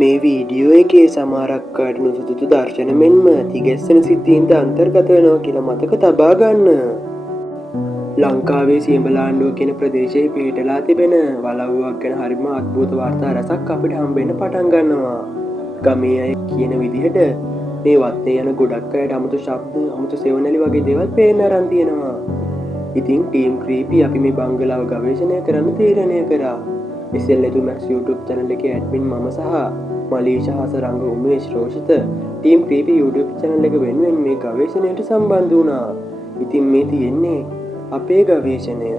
මේ වීඩියෝ එකේ සමහරක් අයට නුසුදුසු දර්ශන මෙන්ම තිගැස්සෙන සිද්ධීන්ද අන්තර්ගත වෙනවා කියලා මතක තබා ගන්න. ලංකාවේ සියඹලාන්ඩුව කියන ප්‍රදේශයේ පිහිටලා තිබෙන වලව්වක් ගැන හරිම අද්භූත වාර්තා රැසක් අපිට හම්බෙන්න පටන් ගන්නවා. ගමේ අය කියන විදිහට මේ වත්තේ යන ගොඩක් අයට අමුතු ශබ්ද, අමුතු සෙවණැලි වගේ දේවල් පේන්න අරන් තියෙනවා. ඉතින් ටීම් ක්‍රීපි අපි මේ බංගලාව ගවේෂණය කරන්න තීරණය කරා. SL2max YouTube channel එකේ ඇඩ්මින් මම සහ මලීෂා හසරංග උමේෂ් රෝෂිත ටීම් ක්‍රීපි YouTube channel එක වෙනුවෙන් මේ ගවේෂණයට සම්බන්ධ වුණා. ඉතින් මේ තියෙන්නේ අපේ ගවේෂණය.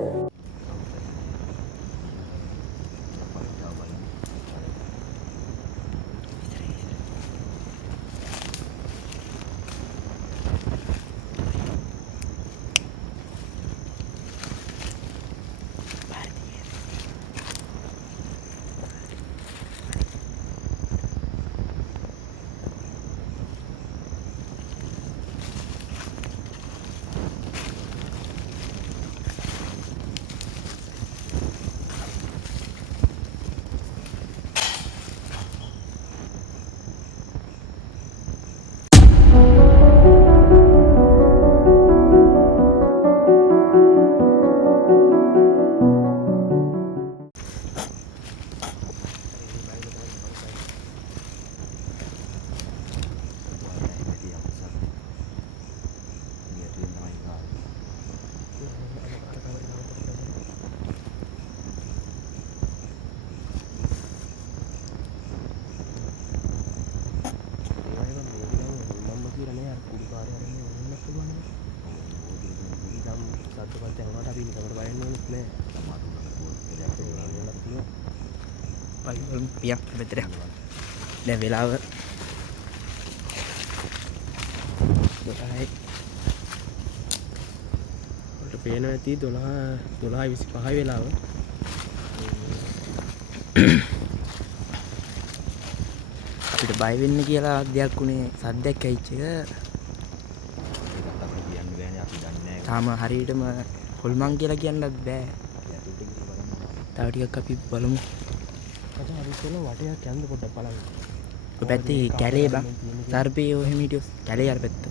පියක් මෙතර දැන් වෙලාව 12යි වලට පේනවා ඇති 12:25 වෙලාව අපිට බය වෙන්න කියලා දෙයක් උනේ සද්දයක් ඇවිච්ච එක තාම හරියටම හොල්මන් කියලා කියන්නත් බෑ තව ටිකක් අපි බලමු වටයක් යන්න පොඩ්ඩක් බලන්න. ඔය පැත්තේ කැලේ බං. සර්පේ ඔහෙම හිටියොත් කැලේ අර පැත්ත.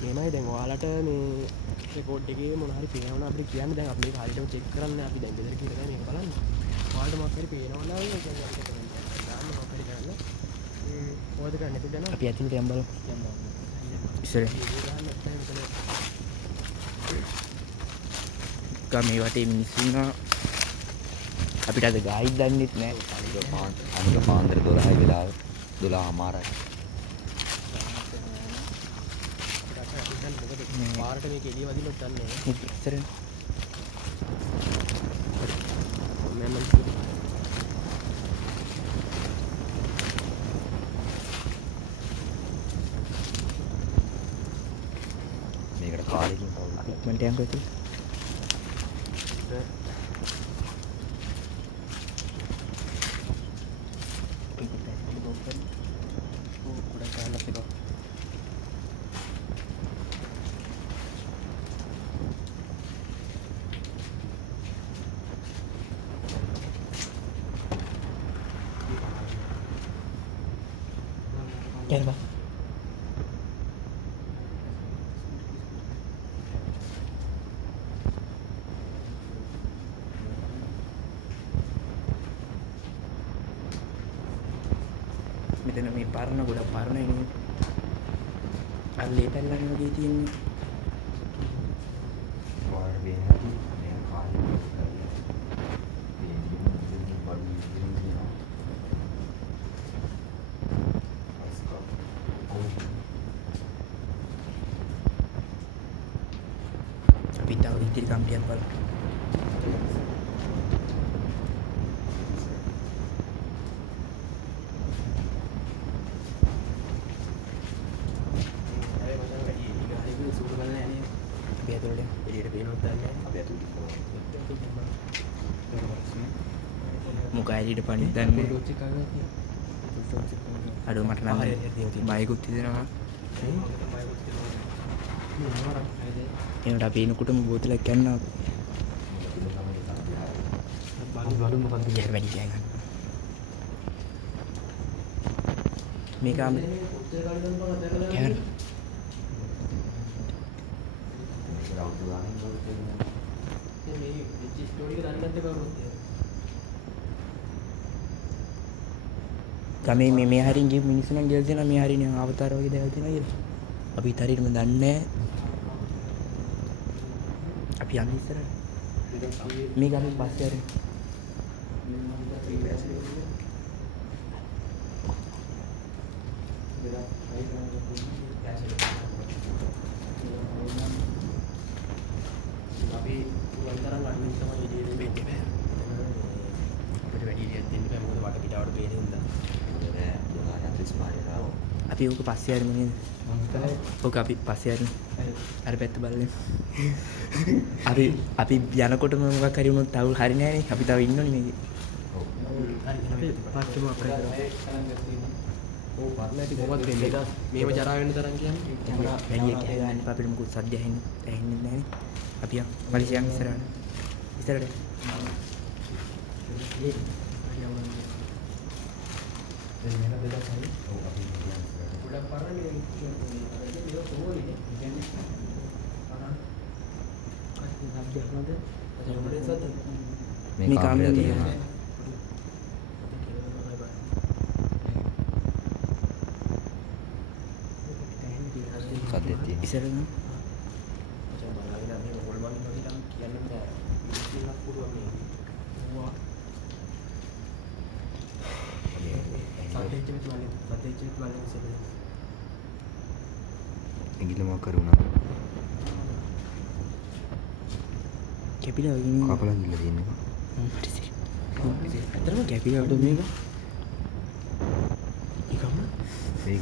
මේමයි දැන් ඔයාලට මේ රෙකෝඩ් එකේ මොන හරි පේනවනම් අපිට කියන්න. දැන් අපි මේක හරියටම චෙක් කරන්න. අපි දැන් ගෙදර කියලා මේක බලන්න. ඔයාලට මොකක් හරි පේනවනම් කියන්නේ අපිට දාන්න මොකක් හරි කරන්න. මොකද කරන්නේ පුතේ? අපි ඇතුළට යම් බලමු. ඉස්සරහ. මේ වටේ මිනිස්සු ඉන්නවා අපිට අද ගයිඩ් දන්නෙත් නෑ අනික පාන්දර 12යි වෙලාව 12:00මාරයි පාරට මේක එළිය වදිනොත් දන්නේ නෑ ඉස්සරහ මේකට කාලෙකින් ඉක්මනට යන්කෝ ඉතින් Yan ba? මෙතන මේ පරණ ගොඩක් පරණ නේ. අල්ලේ පැල්ලන් වගේ තියෙන්නේ. වාර වෙනදී මේ කාලේ අපි තව ඉතිරි කම්පියක් බලමු. Muka aja di depan dan aduh mata nangga baik uti nama ini udah pinu kudu membuat lagi kan බලු මොකක්ද යාර වැඩි කෑ ගන්න. මේක කෑ ගන්න. ගමේ මේ හරින් ගිය මිනිස්සු නම් ගෙල් දෙනවා මේ හරිනේ අවතාර වගේ දේවල් තියෙනවා කියලා. අපි හරියටම දන්නේ නැහැ. අපි යන්නේ ඉස්සරහට. මේ ගමේ පස්සේ හරින්. අපි වන්තරන් අඩුවෙන් තමයි විදිහට වෙන්නේ බෑ. අපිට වැඩි ඉරියක් දෙන්න බෑ මොකද වට පිටාවට බේරෙන්න උන්දා. අපි ඕක පස්සේ හරිමු නේද? ඕක අපි පස්සේ හරිමු. අර පැත්ත බලන්න. අපි යනකොටම මොකක් හරි වුණොත් තව හරි නෑනේ. අපි තව ඉන්නෝනේ මේකේ. හරි පස්සෙම අප්ලයි කරමු. ඕ පරණ ඇටි කොහොමද වෙන්නේ? මේව ජරා වෙන්න තරම් කියන්නේ. වැඩි කෑ ගන්න එපා අපිට මොකද සද්ද ඇහෙන්නේ නෑනේ. අපි යමු. මලිසියන් ඉස්සරහට. ඉස්සරහට. මේ කාමරේ තියෙනවා. සද්දෙත් තියෙනවා. ඉස්සරහට. ඇඟිල්ල මොකක් කරුණා? කැපිලා වගේ කපලා ගිල්ල තියෙන්නේ. ඇත්තටම කැපිලා වඩ මේක. ඒකම මේක. හරි.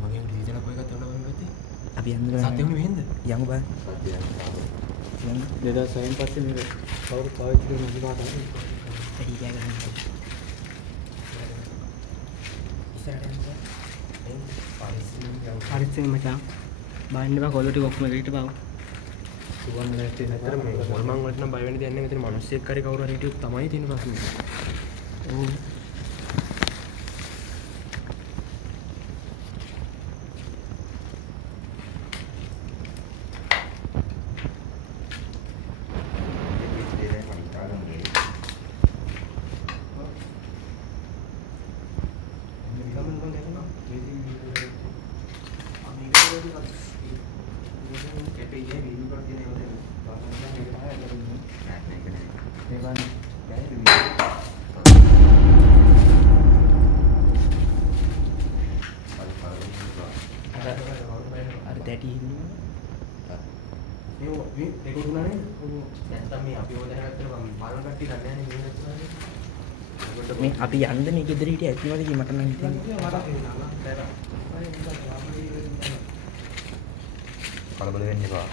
මගේ ඩීජල් කොයි එකක් තවල වගේ ගත්තේ? අපි යන්න බෑ. සත්‍ය වුණේ මෙහෙන්ද? යමු බෑ. යන්න. 2006 පස්සේ මේක කවුරු පාවිච්චි කරන විදිහට තමයි. වැඩි කෑ ගන්න. ඉස්සරහට යන්න. පරිස්සම් මචං. බයින්න බා කොල්ල ටික ඔක්කොම එකට බාව. සුවන් නැත්තේ නැතර මේ මොල්මන් වලට නම් බය වෙන්න දෙයක් නැහැ. මෙතන මිනිස්සෙක් හරි කවුරු හරි හිටියොත් තමයි තියෙන ප්‍රශ්නේ. ඔව්. මේ අපි යන්න මේ ගෙදර හිටිය ඇතිවද කි මට නම් හිතෙන්නේ කලබල වෙන්න එපා.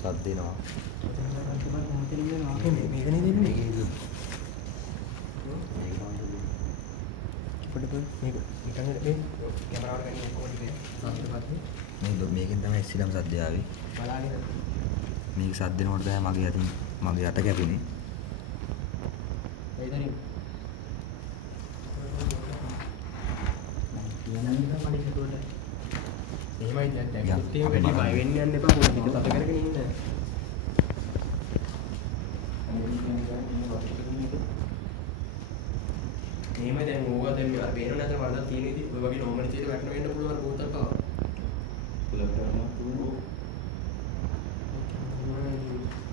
සද්ද එනවා. මේකනේ දෙන්නේ මේක නිකන් මේ කැමරාවට ගන්නේ කොහොමද මේ මේකෙන් තමයි ඉස්සිලම සද්ද ආවේ. බලන්නේ මේක සද්ද එනකොට තමයි මගේ අතින් මගේ අත කැපුණේ. ඒතරින් කියනනම් මට හිතුවට එහෙමයි දැන් කුට්ටිය වැඩි බය වෙන්න යන්න එපා පොඩි පිට තත කරගෙන ඉන්න. එහෙම දැන් ඕවා දැන් මේ පේනව නැතර වරදක් තියෙන ඉතින් ඔය වගේ නෝමල් විදියට වැටෙන්න වෙන්න පුළුවන් බෝතල් පාව. පුලක් කරනවා.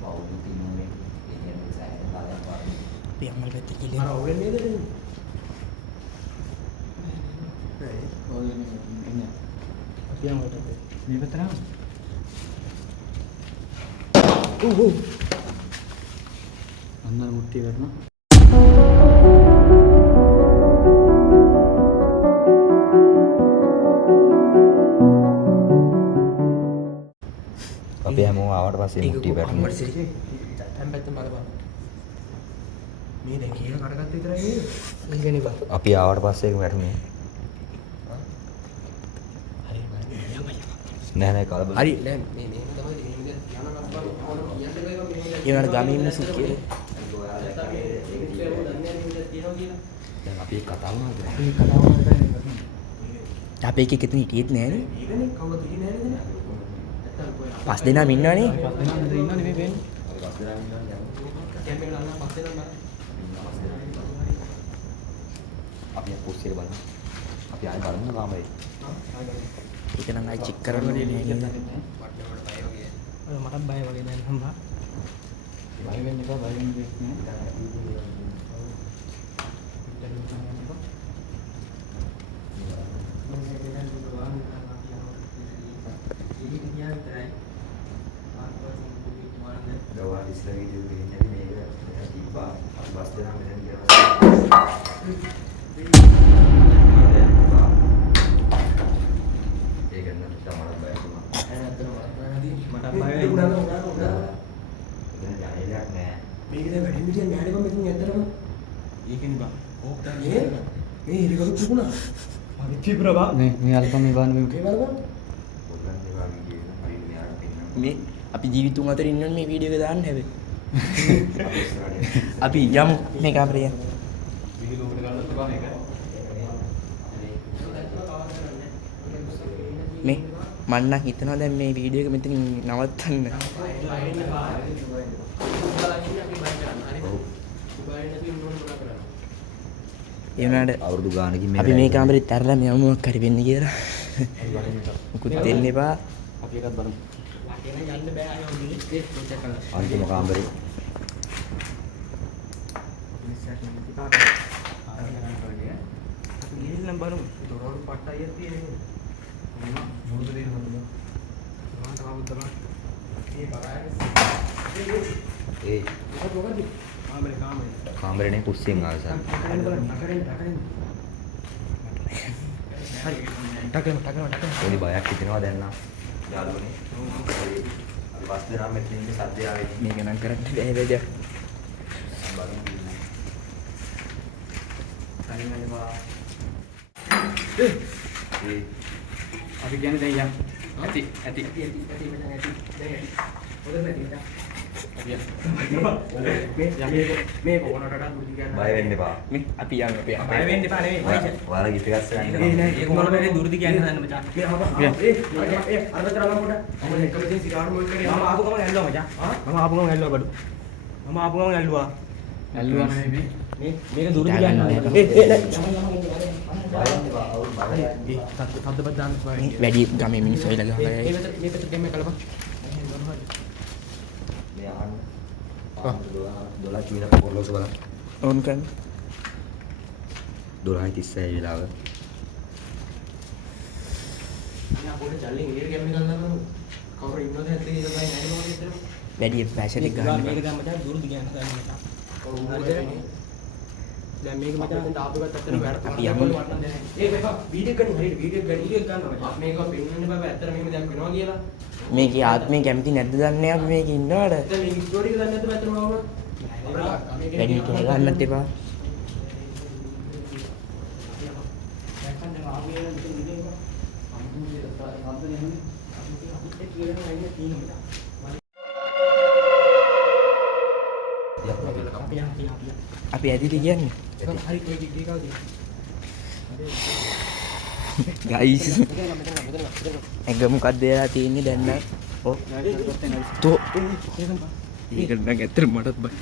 බවුදු තින්නේ කියන්නේ සෑහෙන කාලයක් වගේ. අපි අම්මල පැත්තේ ගිහලා අර ඔවෙන් නේද දෙන්නේ? නෑ ඔවෙන් නෑ. අපි යමුට මේ පැත්තට ආව. ඔව්. අnder මුට්ටිය කරනවා. අපි හැමෝම ආවට පස්සේ මුට්ටිය වැටුණා. හැම පැත්තම බලපන්. මේ දැන් කීක කඩගත්ත විතරයි නේද? ඒකනේ බා. අපි ආවට පස්සේ ඒක වැටුනේ. හරි මම නෑ නෑ කලබල. හරි දැන් මේ මෙහෙම තමයි මෙහෙම දැන් යන කප්පා ඕන කියන්න බෑ මෙහෙම. ඒවල ගමේ මිනිස්සු කියලා. දැන් අපි කතා වුණාද? අපේ එකේ කෙතන හිටියෙත් නෑනේ. ඒකනේ කවුද හිටියේ නෑනේ නේද? පස් දෙනාම ඉන්නවනේ. අපි පස් දෙනා ඉන්නවා යමු. කැම්ප් එකට අල්ලන්න පස් දෙනා අපි පුස්සේ බලමු. අපි ආයෙ බලමු කාමරේ. ඒක නම් ආයි චෙක් කරන්න ඕනේ නේද? මටත් බය වගේ දැන් හම්බා. බය වෙන්න එපා බය වෙන්න දෙයක් නෑ. දවල් ඉස්සර වීඩියෝ එකේ ඉන්නේ මේක තිබ්බා අපි බස් දෙනා මෙතන ගියා. ඒක නේද තමයි බය වුණා. මට බය වුණා නෑ. ඉතින් ජායලයක් නෑ. මේක දැන් වැඩි මිටියක් නෑනේ බං මෙතන ඇත්තටම. ඒකනේ බා. ඕක තමයි. මේ ඉරිගලු තිබුණා. මම තිබ්‍රා බං. මේ අල්පම මේ බලන්න මේ ඒ බලන්න. පොල්ලන් දේවා වීඩියෝ එක හරි මෙයාට පෙන්නන්න. මේ අපි ජීවිතුන් අතර ඉන්නවනේ මේ වීඩියෝ එක දාන්න හැබැයි. අපි ඉස්සරහට අපි යමු මේ කාමරේ. මේ මන්න හිතනවා දැන් මේ වීඩියෝ එක මෙතනින් නවත්තන්න. ඒ වුණාට අවුරුදු ගානකින් අපි මේ කාමරේත් ඇරලා මේ මොකක් හරි වෙන්න කියලා. මුකුත් දෙන්න එපා. අපි එකක් බලමු. අන්තිම කාමරේ ගිහින් බලමු. දොරවල් පට්ට අයියක් තියෙන්නේ. මොකද දෙන්නේ? මාත කවුද බලන්න. ඒ කාමරේ. කාමරේනේ කුස්සියෙන් ආවේ සර්. හරි. ටකන. පොඩි බයක් හිතෙනවා දැන් නම්. යාළුවනේ. අපි බස් දෙනා මෙතන ඉන්නේ සද්දය ආවේ. මේක නම් කරන්න බැහැ බෙද. ඒ අපි කියන්නේ දැන් යම්. ඇති. මේ කොනටට දුටි ගන්න. බය වෙන්න එපා. මේ අපි යමු අපි. බය වෙන්න එපා නෙමෙයි. ඔයාලා ගිට ගස්ස නෑ ගන්න. නෑ ඒක මොනවද මේ දුරදි කියන්නේ නෑ මචං. මේ අහපන්. අර විතර අල්ලන්න පොඩ. මම එකම තියෙන සිගාර මොල් කරේ. මම ආපු ගමන් ඇල්ලුවා මචං. මම ආපු ගමන් ඇල්ලුවා බඩු. මම ආපු ගමන් ඇල්ලුවා. ඇල්ලුවා නෙමෙයි. මේක දුරදි කියන්නේ නෑ. සද්දපත් දාන්න බෑ. මේ වැඩි ගමේ මිනිස්සු වෙලා ගහලා මේ පැත්තට ගෙම්මේ කලපන්. මේ අහන්න. 12 කීන පොරලෝස බලන්න. ඕන් කරන්න. 12:36 වෙලාව. යා පොඩ චල්ලෙන් එළියට ගෙම්මේ ගන්නවා. කවුරු ඉන්නවද ඇත්තේ ඒක තමයි නෑ නේද මෙතන. වැඩි පැෂන් එක ගන්න. මේක දැන් මචං දුරදි කියන්නේ දැන් මචං. දැන් මේක මචං තාපු එකත් අතන වැඩ. අපි යමු. ඒ මේක වීඩියෝ ගන්න හරියට වීඩියෝ ගන්නවා. මේක පෙන්වන්න බෑ ඇත්තට මෙහෙම දැන් වෙනවා කියලා. මේකේ ආත්මේ කැමති නැද්ද දන්නේ අපි මේක ඉන්නවද? දැන් මේ ස්ටෝරි එක දන්නේ නැත්නම් ඇත්තටම වුණා. වැඩි කෑ ගන්නත් එපා. අපි ඇදිට කියන්නේ. හරි කොයි දිග්ගී කාවද? ගයිස් ඇඟ මොකක්ද වෙලා තියෙන්නේ දැන් නම් ඔව් තෝ ඒක නම් ඇත්තට මටත් බයි